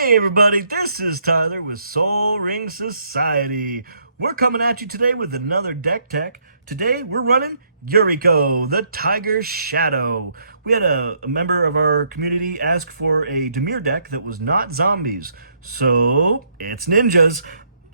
Hey everybody, this is Tyler with Soul Ring Society. We're coming at you today with another deck tech. Today we're running Yuriko, the Tiger Shadow. We had a member of our community ask for a Dimir deck that was not zombies, so it's ninjas.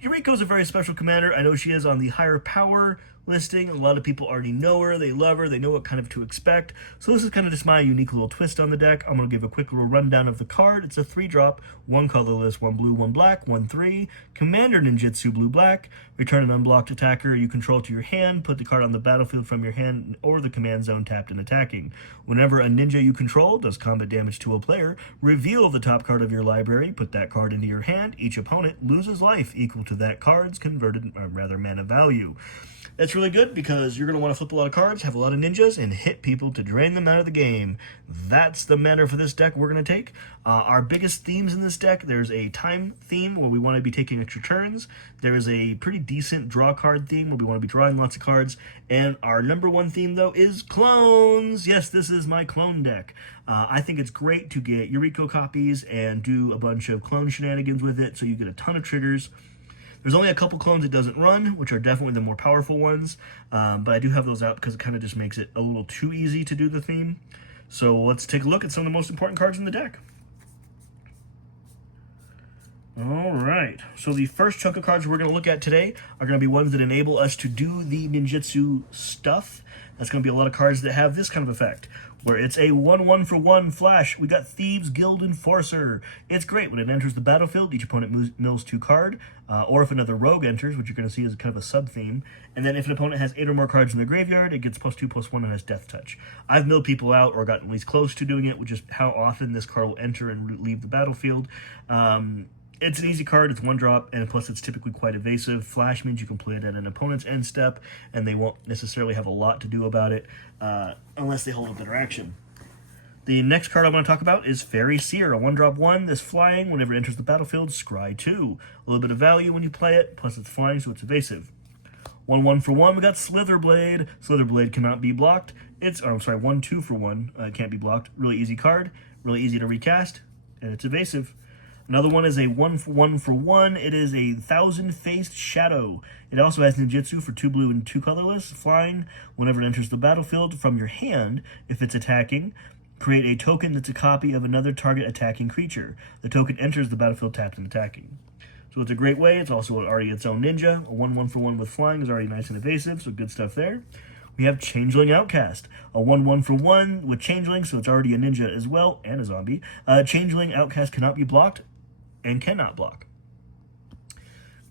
Yuriko's a very special commander. I know she is on the higher power listing. A lot of people already know her, they love her, they know what kind of to expect. So this is kind of just my unique little twist on the deck. I'm going to give a quick little rundown of the card. It's a 3-drop, 1 colorless, 1 blue, 1 black, 1/3. Commander ninjutsu blue-black. Return an unblocked attacker you control to your hand. Put the card on the battlefield from your hand or the command zone tapped and attacking. Whenever a ninja you control does combat damage to a player, reveal the top card of your library. Put that card into your hand. Each opponent loses life equal to that card's converted, mana value. That's really good because you're going to want to flip a lot of cards, have a lot of ninjas, and hit people to drain them out of the game. That's the meta for this deck we're going to take. Our biggest themes in this deck, there's a time theme where we want to be taking extra turns. There is a pretty decent draw card theme where we want to be drawing lots of cards. And our number one theme, though, is clones. Yes, this is my clone deck. I think it's great to get Yuriko copies and do a bunch of clone shenanigans with it, so you get a ton of triggers. There's only a couple clones it doesn't run, which are definitely the more powerful ones, but I do have those out because it kind of just makes it a little too easy to do the theme. So let's take a look at some of the most important cards in the deck. Alright, so the first chunk of cards we're going to look at today are going to be ones that enable us to do the ninjutsu stuff. That's going to be a lot of cards that have this kind of effect, where it's a 1/1-for-1 flash. We got Thieves Guild Enforcer. It's great. When it enters the battlefield, each opponent mills 2 cards, or if another rogue enters, which you're going to see as kind of a sub-theme. And then if an opponent has 8 or more cards in their graveyard, it gets +2/+1 and has Death Touch. I've milled people out or gotten at least close to doing it, which is how often this card will enter and leave the battlefield. It's an easy card, it's 1 drop, and plus it's typically quite evasive. Flash means you can play it at an opponent's end step, and they won't necessarily have a lot to do about it, unless they hold up their action. The next card I want to talk about is Fairy Seer, a 1-drop 1 that's flying. Whenever it enters the battlefield, scry 2. A little bit of value when you play it, plus it's flying, so it's evasive. 1/1-for-1, we got Slitherblade. Slitherblade cannot be blocked. It's, 1/2-for-1, it can't be blocked. Really easy card, really easy to recast, and it's evasive. Another one is a 1/1-for-1. It is a 1,000-faced shadow. It also has ninjutsu for 2 blue and 2 colorless, flying. Whenever it enters the battlefield from your hand, if it's attacking, create a token that's a copy of another target attacking creature. The token enters the battlefield tapped and attacking. So it's a great way. It's also already its own ninja. A 1/1-for-1 with flying is already nice and evasive, so good stuff there. We have Changeling Outcast, a 1/1-for-1 with Changeling, so it's already a ninja as well, and a zombie. Changeling Outcast cannot be blocked and cannot block.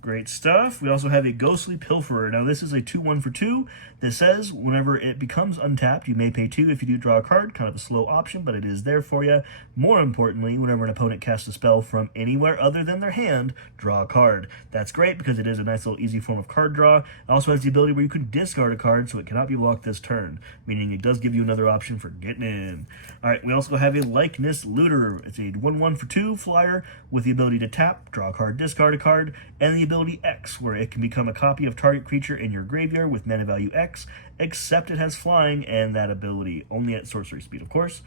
Great stuff. We also have a Ghostly Pilferer. Now this is a 2/1-for-2 that says whenever it becomes untapped, you may pay 2 if you do draw a card. Kind of a slow option, but it is there for you. More importantly, whenever an opponent casts a spell from anywhere other than their hand, draw a card. That's great because it is a nice little easy form of card draw. It also has the ability where you can discard a card so it cannot be blocked this turn, meaning it does give you another option for getting in. Alright, we also have a Likeness Looter. It's a 1/1-for-2 flyer with the ability to tap, draw a card, discard a card, and the ability X, where it can become a copy of target creature in your graveyard with mana value X, except it has flying and that ability, only at sorcery speed, of course.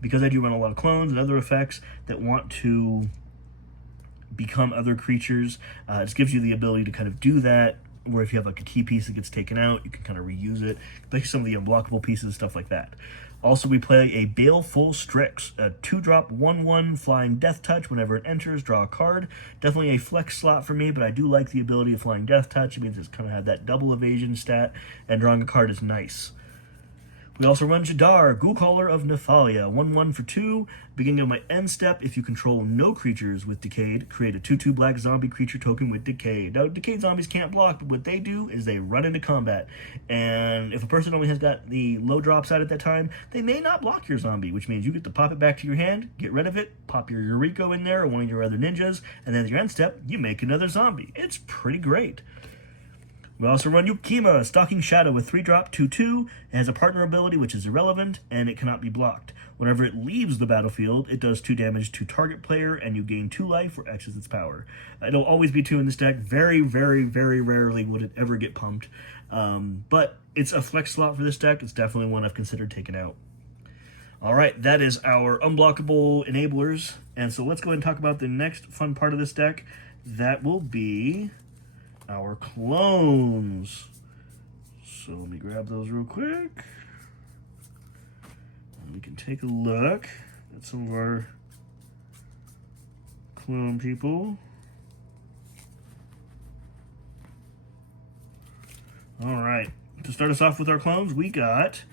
Because I do run a lot of clones and other effects that want to become other creatures, it just gives you the ability to kind of do that, where if you have like a key piece that gets taken out, you can kind of reuse it, like some of the unblockable pieces, stuff like that. Also, we play a Baleful Strix, a 2-drop 1/1 flying Death Touch. Whenever it enters, draw a card. Definitely a flex slot for me, but I do like the ability of flying Death Touch. It means it's kind of have that double evasion stat, and drawing a card is nice. We also run Jadar, Ghoulcaller of Nephalia, 1/1-for-2. Beginning of my end step, if you control no creatures with Decayed, create a 2/2 black zombie creature token with Decayed. Now, Decayed zombies can't block, but what they do is they run into combat. And if a person only has got the low drops out at that time, they may not block your zombie, which means you get to pop it back to your hand, get rid of it, pop your Yuriko in there or one of your other ninjas, and then at your end step, you make another zombie. It's pretty great. We also run Yukima, Stalking Shadow with 3-drop 2/2. It has a partner ability which is irrelevant, and it cannot be blocked. Whenever it leaves the battlefield, it does 2 damage to target player, and you gain 2 life or X is its power. It'll always be 2 in this deck. Very, very, very rarely would it ever get pumped. But it's a flex slot for this deck. It's definitely one I've considered taking out. Alright, that is our unblockable enablers. And so let's go ahead and talk about the next fun part of this deck. That will be our clones. So let me grab those real quick. And we can take a look at some of our clone people. All right. To start us off with our clones, we got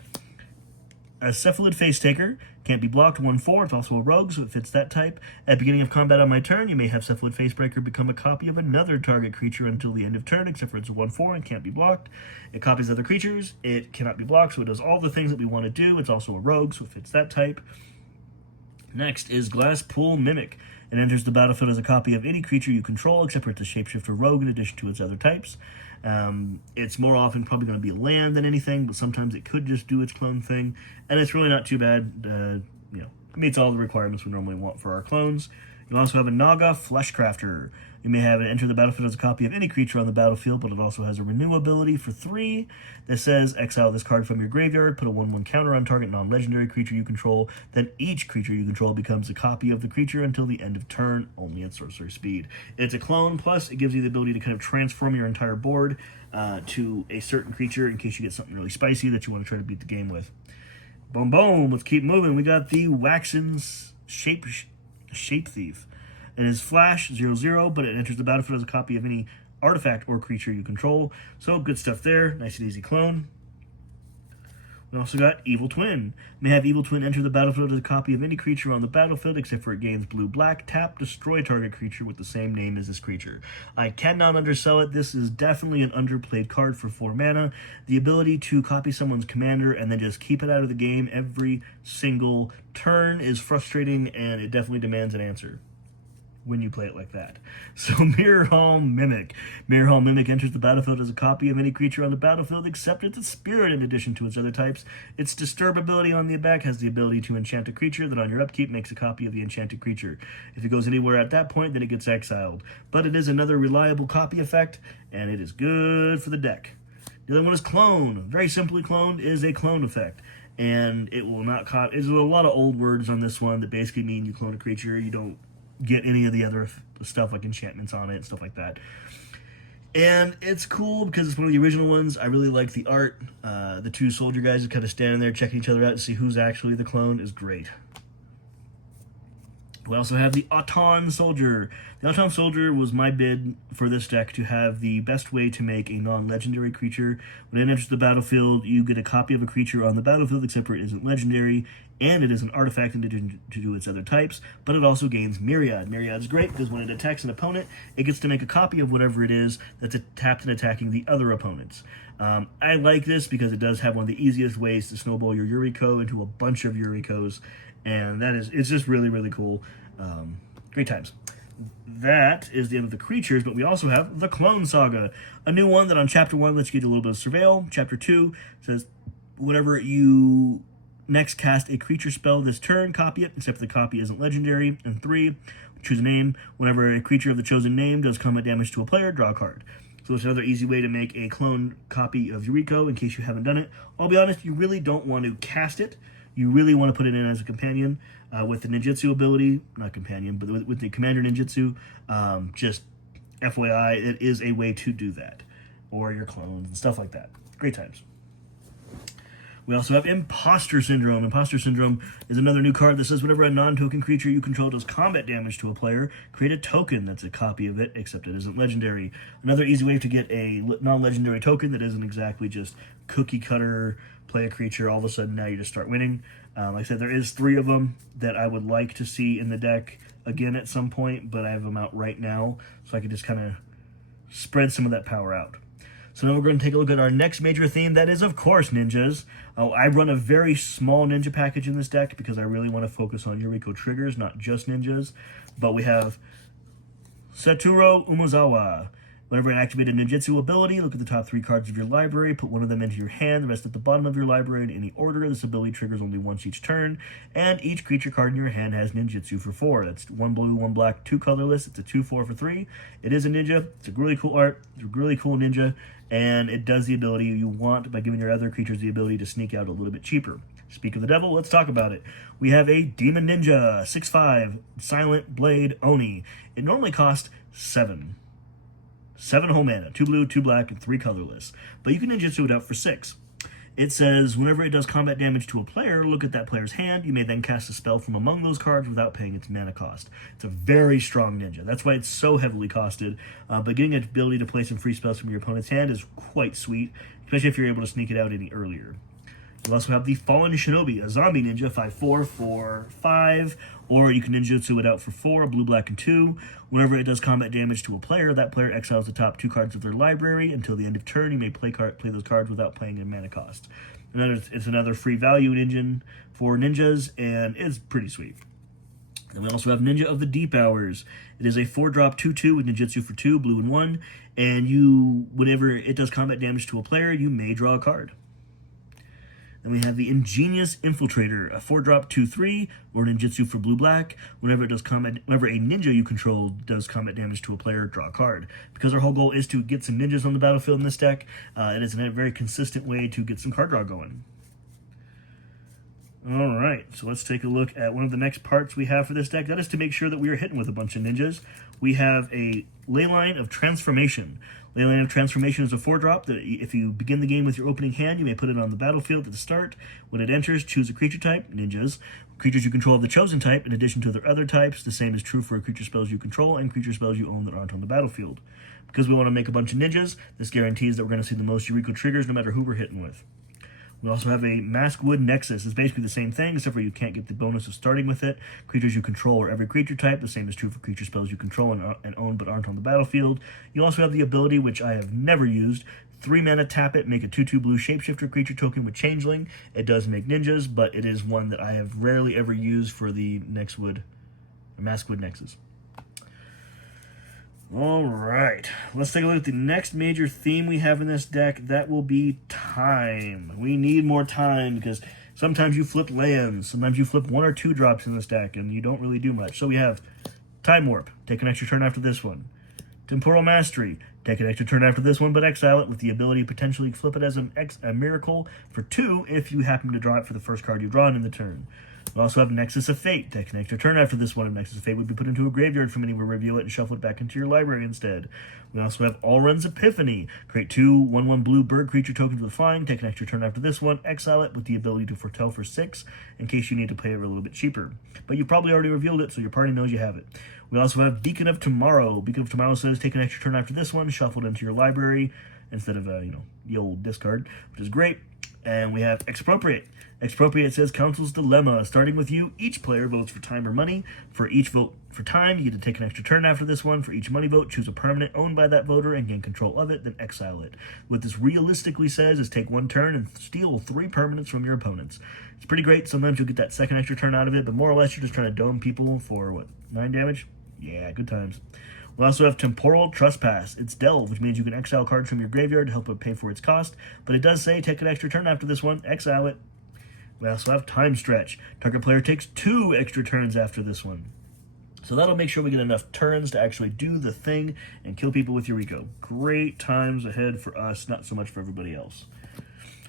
a Cephalid Face Taker. Can't be blocked, 1/4. It's also a rogue, so it fits that type. At beginning of combat on my turn, you may have Cephalid Facebreaker become a copy of another target creature until the end of turn, except for it's a 1/4 and can't be blocked. It copies other creatures. It cannot be blocked, so it does all the things that we want to do. It's also a rogue, so it fits that type. Next is Glasspool Mimic. It enters the battlefield as a copy of any creature you control, except for it's a shapeshift or rogue in addition to its other types. It's more often probably going to be a land than anything, but sometimes it could just do its clone thing, and it's really not too bad. It meets all the requirements we normally want for our clones. You also have a Naga Fleshcrafter. You may have it enter the battlefield as a copy of any creature on the battlefield, but it also has a renew ability for 3 that says exile this card from your graveyard, put a 1/1 counter on target non-legendary creature you control, then each creature you control becomes a copy of the creature until the end of turn, only at sorcerer speed. It's a clone, plus it gives you the ability to kind of transform your entire board to a certain creature in case you get something really spicy that you want to try to beat the game with. Boom, boom, let's keep moving. We got the Waxen's Shape Thief. It is flash 0/0, but it enters the battlefield as a copy of any artifact or creature you control. So good stuff there. Nice and easy clone. We also got Evil Twin. May have Evil Twin enter the battlefield as a copy of any creature on the battlefield, except for it gains blue-black. Tap, destroy target creature with the same name as this creature. I cannot undersell it. This is definitely an underplayed card for 4 mana. The ability to copy someone's commander and then just keep it out of the game every single turn is frustrating, and it definitely demands an answer when you play it like that. So Mirror Hall Mimic. Mirror Hall Mimic enters the battlefield as a copy of any creature on the battlefield except it's a spirit in addition to its other types. Its disturb ability on the back has the ability to enchant a creature that on your upkeep makes a copy of the enchanted creature. If it goes anywhere at that point, then it gets exiled. But it is another reliable copy effect, and it is good for the deck. The other one is Clone. Very simply, Clone is a clone effect. And it will not copy. There's a lot of old words on this one that basically mean you clone a creature, you don't get any of the other stuff like enchantments on it and stuff like that. And it's cool because it's one of the original ones. I really like the art. The 2 soldier guys are kind of standing there checking each other out to see who's actually the clone is great. We also have the Auton Soldier. The Auton Soldier was my bid for this deck to have the best way to make a non-legendary creature. When it enters the battlefield, you get a copy of a creature on the battlefield, except for it isn't legendary, and it is an artifact in addition to do its other types, but it also gains Myriad. Myriad's great because when it attacks an opponent, it gets to make a copy of whatever it is that's tapped and attacking the other opponents. I like this because it does have one of the easiest ways to snowball your Yuriko into a bunch of Yurikos, and it's just really, really cool. Great times. That is the end of the creatures, but we also have the Clone Saga, a new one that on Chapter 1 lets you get a little bit of Surveil. Chapter 2 says whenever you next cast a creature spell this turn, copy it, except the copy isn't legendary. And 3, choose a name. Whenever a creature of the chosen name does combat damage to a player, draw a card. So it's another easy way to make a clone copy of Yuriko in case you haven't done it. I'll be honest, you really don't want to cast it. You really want to put it in as a companion with the ninjutsu ability, not companion, but with the commander ninjutsu. Just FYI, it is a way to do that. Or your clones and stuff like that. Great times. We also have Imposter Syndrome. Imposter Syndrome is another new card that says whenever a non-token creature you control does combat damage to a player, create a token that's a copy of it, except it isn't legendary. Another easy way to get a non-legendary token that isn't exactly just cookie cutter, play a creature, all of a sudden now you just start winning. Like I said, there is 3 of them that I would like to see in the deck again at some point, but I have them out right now, so I can just kind of spread some of that power out. So now we're going to take a look at our next major theme. That is, of course, ninjas. I run a very small ninja package in this deck because I really want to focus on Yuriko triggers, not just ninjas. But we have Satoru Umezawa. Whenever you activate a ninjutsu ability, look at the top 3 cards of your library, put one of them into your hand, the rest at the bottom of your library in any order. This ability triggers only once each turn, and each creature card in your hand has ninjutsu for 4. That's 1 blue, 1 black, 2 colorless. It's a 2/4 for 3. It is a ninja. It's a really cool art. It's a really cool ninja, and it does the ability you want by giving your other creatures the ability to sneak out a little bit cheaper. Speak of the devil, let's talk about it. We have a Demon Ninja, 6/5, Silent Blade Oni. It normally costs 7. 7 whole mana, 2 blue, 2 black, and 3 colorless. But you can ninjutsu it out for 6. It says, whenever it does combat damage to a player, look at that player's hand. You may then cast a spell from among those cards without paying its mana cost. It's a very strong ninja. That's why it's so heavily costed. But getting the ability to play some free spells from your opponent's hand is quite sweet, especially if you're able to sneak it out any earlier. You also have the Fallen Shinobi, a zombie ninja, 5/4 for 5, or you can ninjutsu it out for 4, blue, black, and 2. Whenever it does combat damage to a player, that player exiles the top 2 cards of their library. Until the end of turn, you may play those cards without paying a mana cost. It's another free value engine for ninjas, and it's pretty sweet. Then we also have Ninja of the Deep Hours. It is a 4-drop 2/2 with ninjutsu for 2, blue and 1, and whenever it does combat damage to a player, you may draw a card. Then we have the Ingenious Infiltrator, a 4-drop 2/3, or ninjutsu for blue-black. Whenever a ninja you control does combat damage to a player, draw a card. Because our whole goal is to get some ninjas on the battlefield in this deck, it is a very consistent way to get some card draw going. Alright, so let's take a look at one of the next parts we have for this deck. That is to make sure that we are hitting with a bunch of ninjas. We have a Leyline of Transformation. Leyline of Transformation is a 4-drop that if you begin the game with your opening hand, you may put it on the battlefield at the start. When it enters, choose a creature type, ninjas. Creatures you control of the chosen type, in addition to their other types. The same is true for creature spells you control and creature spells you own that aren't on the battlefield. Because we want to make a bunch of ninjas, this guarantees that we're going to see the most Yuriko triggers no matter who we're hitting with. We also have a Maskwood Nexus. It's basically the same thing, except for you can't get the bonus of starting with it. Creatures you control are every creature type. The same is true for creature spells you control and own but aren't on the battlefield. You also have the ability, which I have never used, 3 mana, tap it, make a 2/2 blue shapeshifter creature token with Changeling. It does make ninjas, but it is one that I have rarely ever used for the Maskwood Nexus. Alright, let's take a look at the next major theme we have in this deck. That will be time. We need more time because sometimes you flip lands, sometimes you flip 1 or 2 drops in this deck and you don't really do much. So we have Time Warp, take an extra turn after this one. Temporal Mastery, take an extra turn after this one but exile it with the ability to potentially flip it as a miracle for 2 if you happen to draw it for the first card you've drawn in the turn. We also have Nexus of Fate. Take an extra turn after this one. Nexus of Fate would be put into a graveyard from anywhere, reveal it, and shuffle it back into your library instead. We also have Alrund's Epiphany. Create 2 1/1 blue bird creature tokens with flying. Take an extra turn after this one. Exile it with the ability to foretell for 6 in case you need to play it a little bit cheaper. But you probably already revealed it, so your party knows you have it. We also have Beacon of Tomorrow. Beacon of Tomorrow says take an extra turn after this one. Shuffle it into your library instead of, the old discard, which is great. And we have Expropriate. Expropriate says Council's Dilemma. Starting with you, each player votes for time or money. For each vote for time, you get to take an extra turn after this one. For each money vote, choose a permanent owned by that voter and gain control of it, then exile it. What this realistically says is take 1 turn and steal 3 permanents from your opponents. It's pretty great. Sometimes you'll get that second extra turn out of it, but more or less you're just trying to dome people for, 9 damage? Yeah, good times. We also have Temporal Trespass. It's Delve, which means you can exile cards from your graveyard to help it pay for its cost, but it does say take an extra turn after this one, exile it. We also have Time Stretch. Target player takes 2 extra turns after this one. So that'll make sure we get enough turns to actually do the thing and kill people with Yuriko. Great times ahead for us, not so much for everybody else.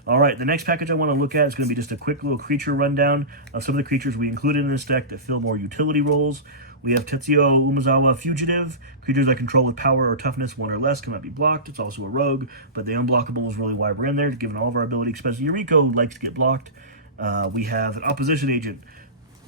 Alright, the next package I want to look at is going to be just a quick little creature rundown of some of the creatures we included in this deck that fill more utility roles. We have Tetsuo Umezawa Fugitive. Creatures that control with power or toughness 1 or less cannot be blocked. It's also a rogue, but the unblockable is really why we're in there, given all of our ability, especially Yuriko likes to get blocked. We have an Opposition Agent.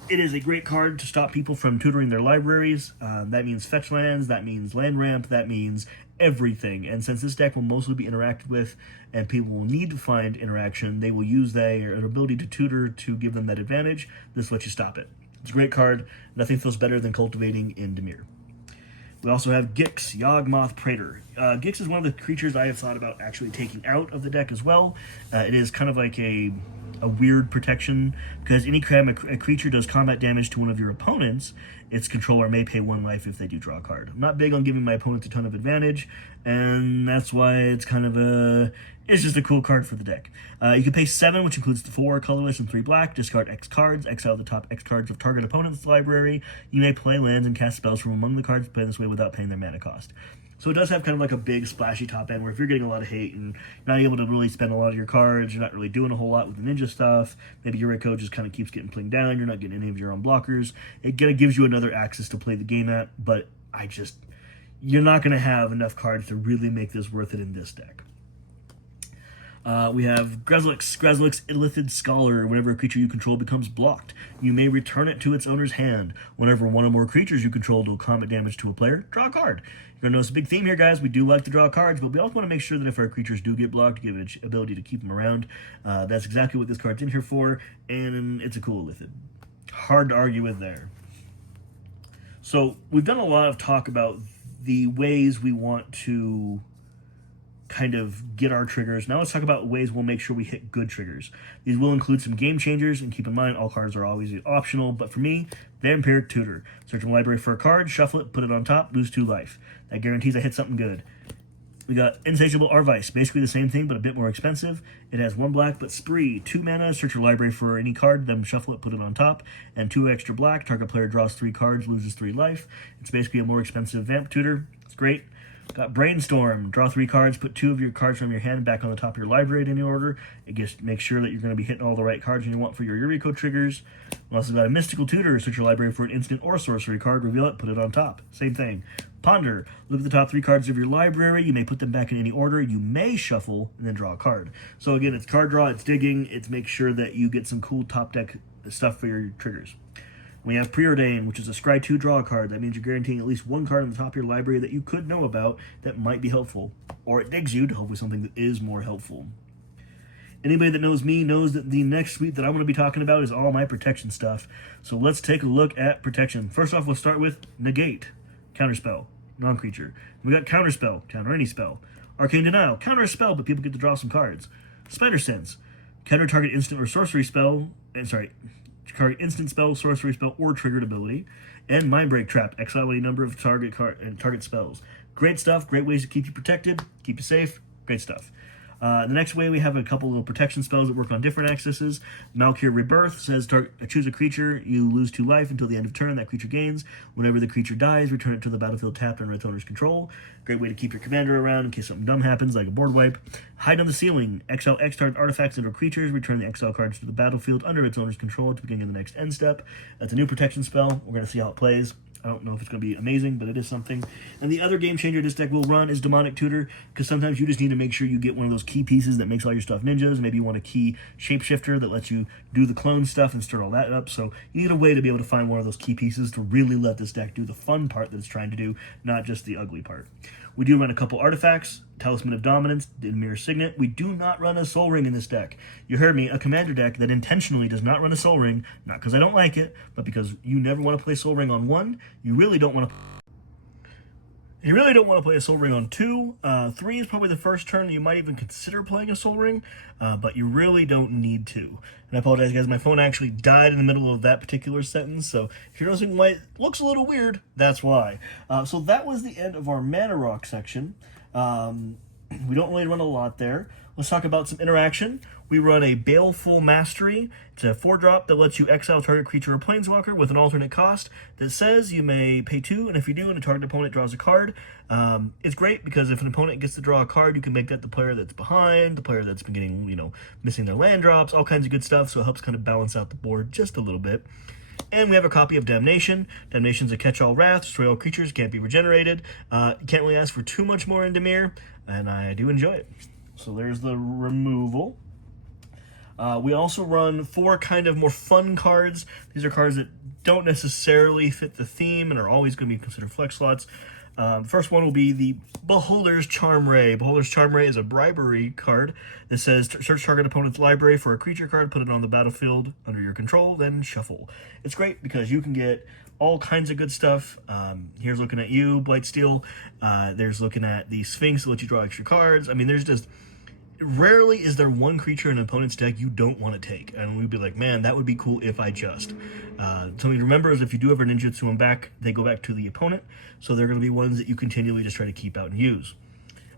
It is a great card to stop people from tutoring their libraries. That means fetch lands, that means land ramp, that means everything. And since this deck will mostly be interacted with and people will need to find interaction, they will use their ability to tutor to give them that advantage. This lets you stop it. It's a great card. Nothing feels better than cultivating in Dimir. We also have Gix, Yawgmoth Praetor. Gix is one of the creatures I have thought about actually taking out of the deck as well. It is kind of like a weird protection, because anytime a creature does combat damage to one of your opponents, its controller may pay 1 life if they do draw a card. I'm not big on giving my opponents a ton of advantage, and that's why it's kind of it's just a cool card for the deck. You can pay 7, which includes the 4 colorless and 3 black, discard X cards, exile the top X cards of target opponent's library. You may play lands and cast spells from among the cards played this way without paying their mana cost. So it does have kind of like a big splashy top end where if you're getting a lot of hate and you're not able to really spend a lot of your cards, you're not really doing a whole lot with the ninja stuff, maybe Yuriko just kind of keeps getting plinged down, you're not getting any of your own blockers, it kind of gives you another axis to play the game at, but you're not going to have enough cards to really make this worth it in this deck. We have Grezlix. Grezlix, Illithid Scholar. Whenever a creature you control becomes blocked, you may return it to its owner's hand. Whenever one or more creatures you control deal combat damage to a player, draw a card. You're going to notice a big theme here, guys. We do like to draw cards, but we also want to make sure that if our creatures do get blocked, give it the ability to keep them around. That's exactly what this card's in here for, and it's a cool Illithid. Hard to argue with there. So we've done a lot of talk about the ways we want to kind of get our triggers. Now let's talk about ways we'll make sure we hit good triggers. These will include some game changers, and keep in mind all cards are always optional, but for me, Vampiric Tutor. Search my library for a card, shuffle it, put it on top, lose 2 life. That guarantees I hit something good. We got Insatiable Arvice, basically the same thing, but a bit more expensive. It has 1 black, but Spree, 2 mana, search your library for any card, then shuffle it, put it on top, and 2 extra black. Target player draws 3 cards, loses 3 life. It's basically a more expensive Vamp Tutor. It's great. Got Brainstorm, draw 3 cards, put 2 of your cards from your hand back on the top of your library in any order. It just makes sure that you're going to be hitting all the right cards you want for your Yuriko triggers. We also got a Mystical Tutor, search your library for an instant or sorcery card, reveal it, put it on top. Same thing. Ponder, look at the top 3 cards of your library, you may put them back in any order, you may shuffle, and then draw a card. So again, it's card draw, it's digging, it's make sure that you get some cool top deck stuff for your triggers. We have Preordain, which is a scry 2 draw card. That means you're guaranteeing at least 1 card on the top of your library that you could know about that might be helpful. Or it digs you to hopefully something that is more helpful. Anybody that knows me knows that the next suite that I'm going to be talking about is all my protection stuff. So let's take a look at protection. First off, we'll start with Negate, Counterspell, non-creature. We got Counterspell, counter any spell. Arcane Denial, counter a spell, but people get to draw some cards. Spider Sense, counter target instant or sorcery spell, target instant spell, sorcery spell, or triggered ability. And Mindbreak Trap, exile any number of target spells. Great stuff, great ways to keep you protected, keep you safe, great stuff. The next way, we have a couple little protection spells that work on different axes. Malkir Rebirth says choose a creature, you lose 2 life until the end of turn that creature gains. Whenever the creature dies, return it to the battlefield tapped under its owner's control. Great way to keep your commander around in case something dumb happens, like a board wipe. Hide on the Ceiling, exile X target artifacts and/or creatures, return the exile cards to the battlefield under its owner's control at the beginning of the next end step. That's a new protection spell. We're going to see how it plays. I don't know if it's going to be amazing, but it is something. And the other game changer this deck will run is Demonic Tutor, because sometimes you just need to make sure you get one of those key pieces that makes all your stuff ninjas. Maybe you want a key shapeshifter that lets you do the clone stuff and stir all that up. So you need a way to be able to find one of those key pieces to really let this deck do the fun part that it's trying to do, not just the ugly part. We do run a couple artifacts, Talisman of Dominance, Dimir Signet. We do not run a Soul Ring in this deck. You heard me, a commander deck that intentionally does not run a Soul Ring, not because I don't like it, but because you never want to play Soul Ring on 1. You really don't want to play a Soul Ring on 2. 3 is probably the first turn that you might even consider playing a Soul Ring, but you really don't need to. And I apologize, guys, my phone actually died in the middle of that particular sentence, so if you're noticing why it looks a little weird, that's why. So that was the end of our Mana Rock section. We don't really run a lot there. Let's talk about some interaction. We run a Baleful Mastery. It's a 4-drop that lets you exile target creature or planeswalker with an alternate cost that says you may pay 2, and if you do, and a target opponent draws a card. It's great because if an opponent gets to draw a card, you can make that the player that's behind, the player that's been getting, missing their land drops, all kinds of good stuff, so it helps kind of balance out the board just a little bit. And we have a copy of Damnation. Damnation's a catch-all wrath. Destroy all creatures, can't be regenerated. You can't really ask for too much more in Dimir, and I do enjoy it. So there's the removal. We also run 4 kind of more fun cards. These are cards that don't necessarily fit the theme and are always going to be considered flex slots. The first one will be the Beholder's Charm Ray. Beholder's Charm Ray is a bribery card that says search target opponent's library for a creature card, put it on the battlefield under your control, then shuffle. It's great because you can get all kinds of good stuff. Here's looking at you, Blightsteel. There's looking at the Sphinx to let you draw extra cards. I mean, there's just... Rarely is there one creature in an opponent's deck you don't want to take, and we'd be like, man, that would be cool if I just. Something to remember is if you do ever ninjutsu them back, they go back to the opponent, so they're going to be ones that you continually just try to keep out and use.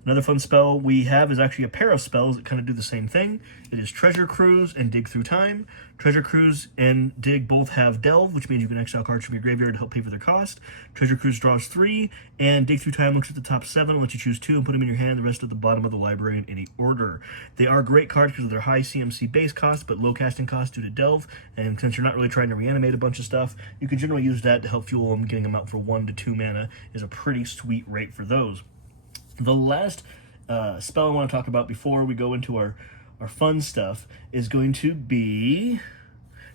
Another fun spell we have is actually a pair of spells that kind of do the same thing. It is Treasure Cruise and Dig Through Time. Treasure Cruise and Dig both have Delve, which means you can exile cards from your graveyard to help pay for their cost. Treasure Cruise draws 3, and Dig Through Time looks at the top 7 and lets you choose 2 and put them in your hand, the rest at the bottom of the library in any order. They are great cards because of their high CMC base cost, but low casting cost due to Delve, and since you're not really trying to reanimate a bunch of stuff, you can generally use that to help fuel them. Getting them out for 1 to 2 mana is a pretty sweet rate for those. The last spell I want to talk about before we go into our fun stuff is going to be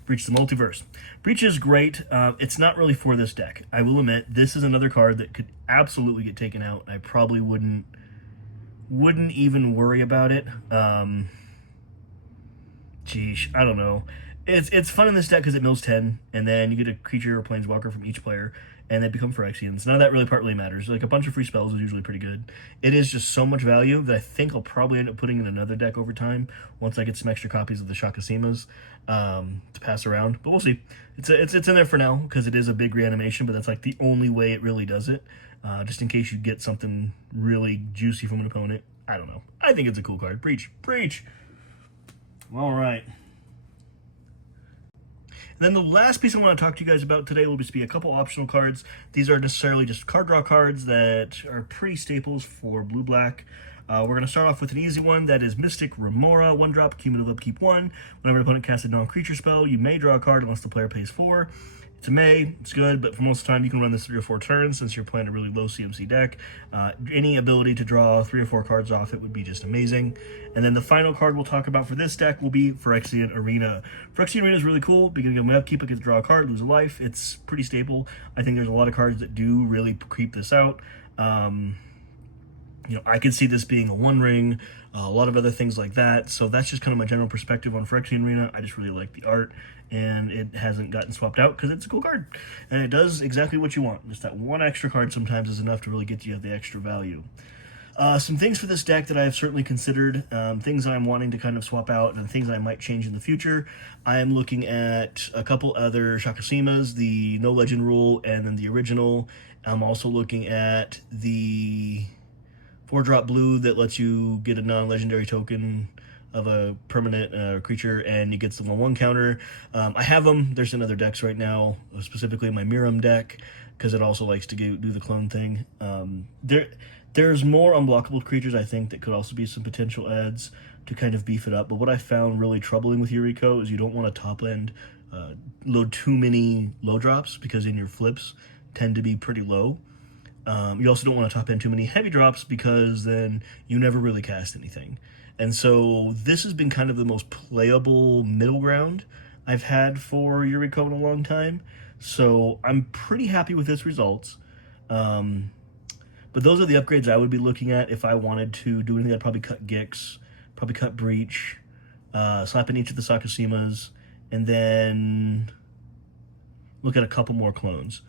Breach the Multiverse. Breach is great. It's not really for this deck. I will admit, this is another card that could absolutely get taken out. I probably wouldn't even worry about it. Geesh, I don't know. It's fun in this deck because it mills 10, and then you get a creature or planeswalker from each player, and they become Phyrexians. None of that really partly matters. Like, a bunch of free spells is usually pretty good. It is just so much value that I think I'll probably end up putting in another deck over time once I get some extra copies of the Shakasimas to pass around. But we'll see. It's in there for now because it is a big reanimation, but that's like the only way it really does it. Just in case you get something really juicy from an opponent. I don't know. I think it's a cool card. Breach. All right. Then the last piece I want to talk to you guys about today will just be a couple optional cards. These are necessarily just card draw cards that are pretty staples for blue-black. We're going to start off with an easy one. That is Mystic Remora, 1-drop, cumulative upkeep 1. Whenever an opponent casts a non-creature spell, you may draw a card unless the player pays 4. It's a May, it's good, but for most of the time you can run this 3 or 4 turns since you're playing a really low CMC deck. Any ability to draw 3 or 4 cards off it would be just amazing. And then the final card we'll talk about for this deck will be Phyrexian Arena. Phyrexian Arena is really cool because you can upkeep, it gets draw a card, lose a life. It's pretty staple. I think there's a lot of cards that do really creep this out. You know, I could see this being a 1-ring, a lot of other things like that. So that's just kind of my general perspective on Phyrexian Arena. I just really like the art, and it hasn't gotten swapped out because it's a cool card. And it does exactly what you want. Just that one extra card sometimes is enough to really get you the extra value. Some things for this deck that I have certainly considered, things that I'm wanting to kind of swap out and things that I might change in the future. I am looking at a couple other Shakasimas, the No Legend rule, and then the original. I'm also looking at the 4-drop blue that lets you get a non-legendary token of a permanent creature, and it gets the 1/1 counter. I have them. There's in other decks right now, specifically my Miram deck, because it also likes to do the clone thing. There's more unblockable creatures, I think, that could also be some potential adds to kind of beef it up. But what I found really troubling with Yuriko is you don't want to top end load too many low drops, because in your flips tend to be pretty low. You also don't want to top end too many heavy drops because then you never really cast anything. And so this has been kind of the most playable middle ground I've had for Yuriko in a long time. So I'm pretty happy with its results. But those are the upgrades I would be looking at if I wanted to do anything. I'd probably cut Gix, probably cut Breach, slap in each of the Sakasimas, and then look at a couple more clones.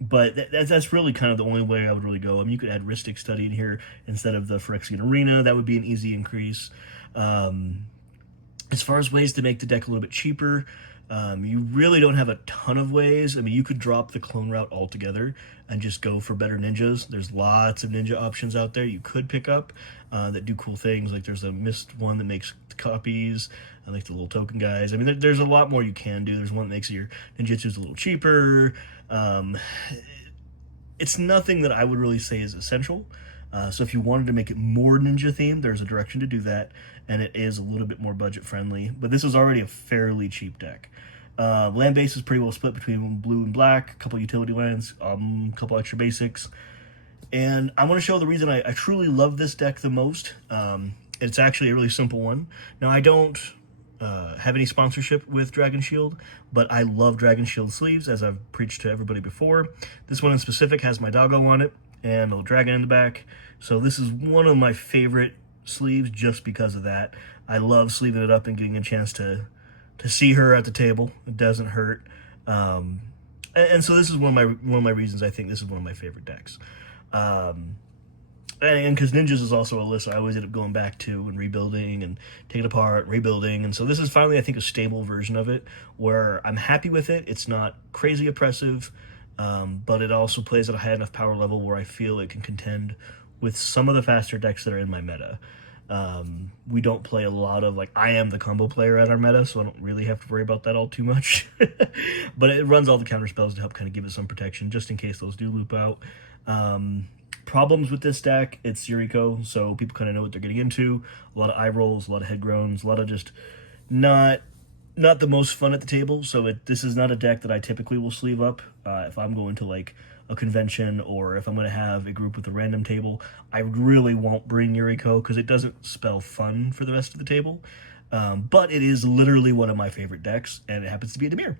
But that's really kind of the only way I would really go. I mean, you could add Rhystic Study in here instead of the Phyrexian Arena. That would be an easy increase. As far as ways to make the deck a little bit cheaper, you really don't have a ton of ways. I mean, you could drop the clone route altogether and just go for better ninjas. There's lots of ninja options out there you could pick up that do cool things. Like there's a Mist one that makes copies. I like the little token guys. I mean, there's a lot more you can do. There's one that makes your ninjutsus a little cheaper. It's nothing that I would really say is essential. So if you wanted to make it more ninja themed, there's a direction to do that, and it is a little bit more budget friendly. But this is already a fairly cheap deck. Land base is pretty well split between blue and black, a couple utility lands, a couple extra basics. And I want to show the reason I truly love this deck the most. It's actually a really simple one. Now, I don't have any sponsorship with Dragon Shield, but I love Dragon Shield sleeves, as I've preached to everybody before. This one in specific has my doggo on it and a little dragon in the back. So this is one of my favorite sleeves just because of that. I love sleeving it up and getting a chance to see her at the table. It doesn't hurt. And so this is one of my reasons I think this is one of my favorite decks. And because Ninjas is also a list I always end up going back to and rebuilding and taking it apart, rebuilding. And so this is finally, I think, a stable version of it where I'm happy with it. It's not crazy oppressive, but it also plays at a high enough power level where I feel it can contend with some of the faster decks that are in my meta. We don't play a lot of, like, I am the combo player at our meta, so I don't really have to worry about that all too much. But it runs all the counter spells to help kind of give it some protection, just in case those do loop out. Problems with this deck, it's Yuriko, so people kind of know what they're getting into. A lot of eye rolls, a lot of head groans, a lot of just not the most fun at the table. So this is not a deck that I typically will sleeve up. If I'm going to, like, a convention, or if I'm going to have a group with a random table, I really won't bring Yuriko because it doesn't spell fun for the rest of the table. But it is literally one of my favorite decks, and it happens to be a Dimir.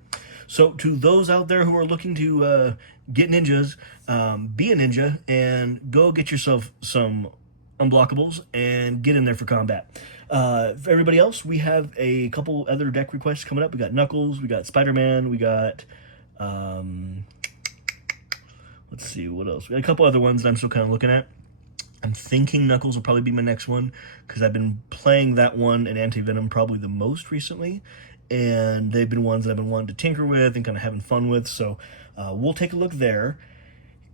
So to those out there who are looking to get ninjas, be a ninja and go get yourself some unblockables and get in there for combat. For everybody else, we have a couple other deck requests coming up. We got Knuckles, we got Spider-Man, we got let's see what else. We got a couple other ones that I'm still kind of looking at. I'm thinking Knuckles will probably be my next one because I've been playing that one and Anti-Venom probably the most recently, and they've been ones that I've been wanting to tinker with and kind of having fun with, so we'll take a look there.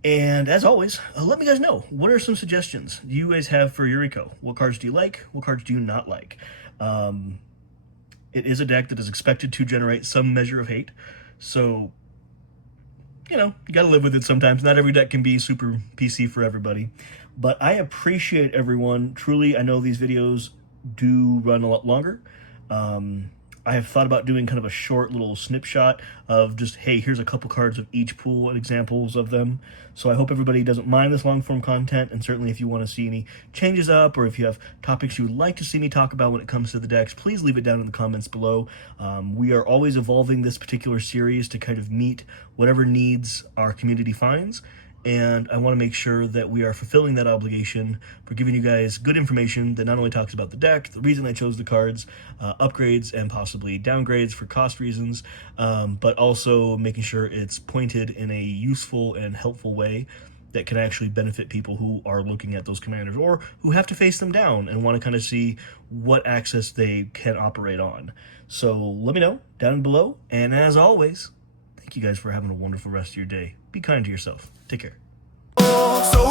And as always, let me guys know, what are some suggestions you guys have for Yuriko? What cards do you like? What cards do you not like? It is a deck that is expected to generate some measure of hate, so you know, you gotta live with it sometimes. Not every deck can be super PC for everybody. But I appreciate everyone. Truly, I know these videos do run a lot longer. I have thought about doing kind of a short little snapshot of just, hey, here's a couple cards of each pool and examples of them. So I hope everybody doesn't mind this long form content, and certainly if you want to see any changes up, or if you have topics you would like to see me talk about when it comes to the decks, please leave it down in the comments below. We are always evolving this particular series to kind of meet whatever needs our community finds. And I want to make sure that we are fulfilling that obligation for giving you guys good information that not only talks about the deck, the reason I chose the cards, upgrades and possibly downgrades for cost reasons, but also making sure it's pointed in a useful and helpful way that can actually benefit people who are looking at those commanders or who have to face them down and want to kind of see what access they can operate on. So let me know down below. And as always, thank you guys for having a wonderful rest of your day. Be kind to yourself. Take care. So